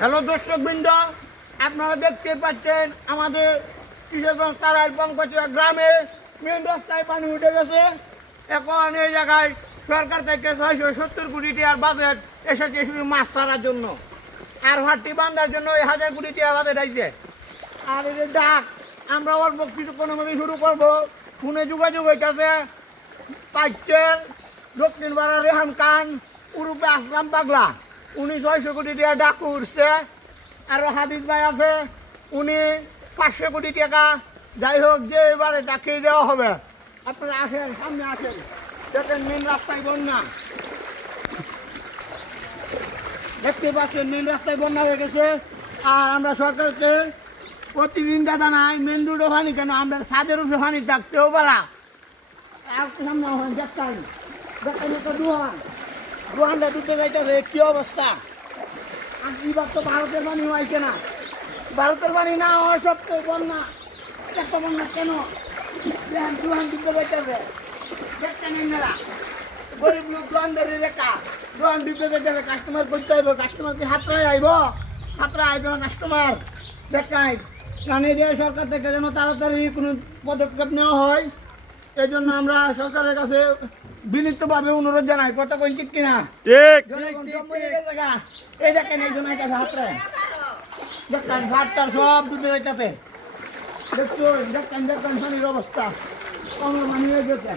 Hello দর্শকবৃন্দ, আপনারা দেখতে পাচ্ছেন আমাদের কিশোরগঞ্জ তারাই পঙ্কচুয়া গ্রামে মেন রাস্তায় পানি উঠে গেছে। এখন এই জায়গায় সরকার থেকে 670 কোটি টাকার বাজেট এসেছে শুধু মাছ ছাড়ার জন্য, আর ভাট্টি বাঁধার জন্য 1000 কোটি টাকা বাজেট আইছে। আর এই যে ডাক আমরা অল্প কিছু কোনো মতো শুরু করবো। ফোনে যোগাযোগ হইতেছে পাইটের দক্ষিণ পাড়া রেহান খান উরুপে আসলাম পাগলা, উনি 600 কোটি টাকা ডাক উঠছে। আর হাদিস ভাই আছে, উনি 500 কোটি টাকা। যাই হোক, যে এবারে ডাকিয়ে দেওয়া হবে। আপনারা আসেন, সামনে আসেন, দেখেন মেন রাস্তায় বন্যা, দেখতে পাচ্ছেন মেন রাস্তায় বন্যা হয়ে গেছে। আর আমরা সরকারকে প্রতিদিনটা জানাই মেন রোডে পানি কেন, আমরা ছাদের উপরে পানি থাকতেও পারা। সামনে দেখেন দেখেন একটা দোহানটা দুটো যাইতে কি অবস্থা। আর এবার তো ভারতের পানি হয়েছে না, ভারতের পানি না হওয়ার সত্ত্বেও বন্যা, একটা বন্যা কেন দোহান দুটো যাইতেছে। দেখছেন এনারা গরিব লোক দোকানদারি রেখা দোকান দুটো যাইতেছে, কাস্টমার করতে আইব, কাস্টমার কি হাতরাই আইব, হাতরা আইব কাস্টমার দেখাই। কারণ এই সরকার থেকে যেন তাড়াতাড়ি কোনো পদক্ষেপ নেওয়া হয়, এই জন্য আমরা সরকারের কাছে বিনীতভাবে অনুরোধ জানাই। কথা কই ঠিক কিনা? এই দেখেন একজনের কাছে হাতরায় দেখেন ভাতটার সব দুধে যাইতেছে। দেখুন দেখেন দেখেন পানির অবস্থা, অন্য পানি হয়ে গেছে।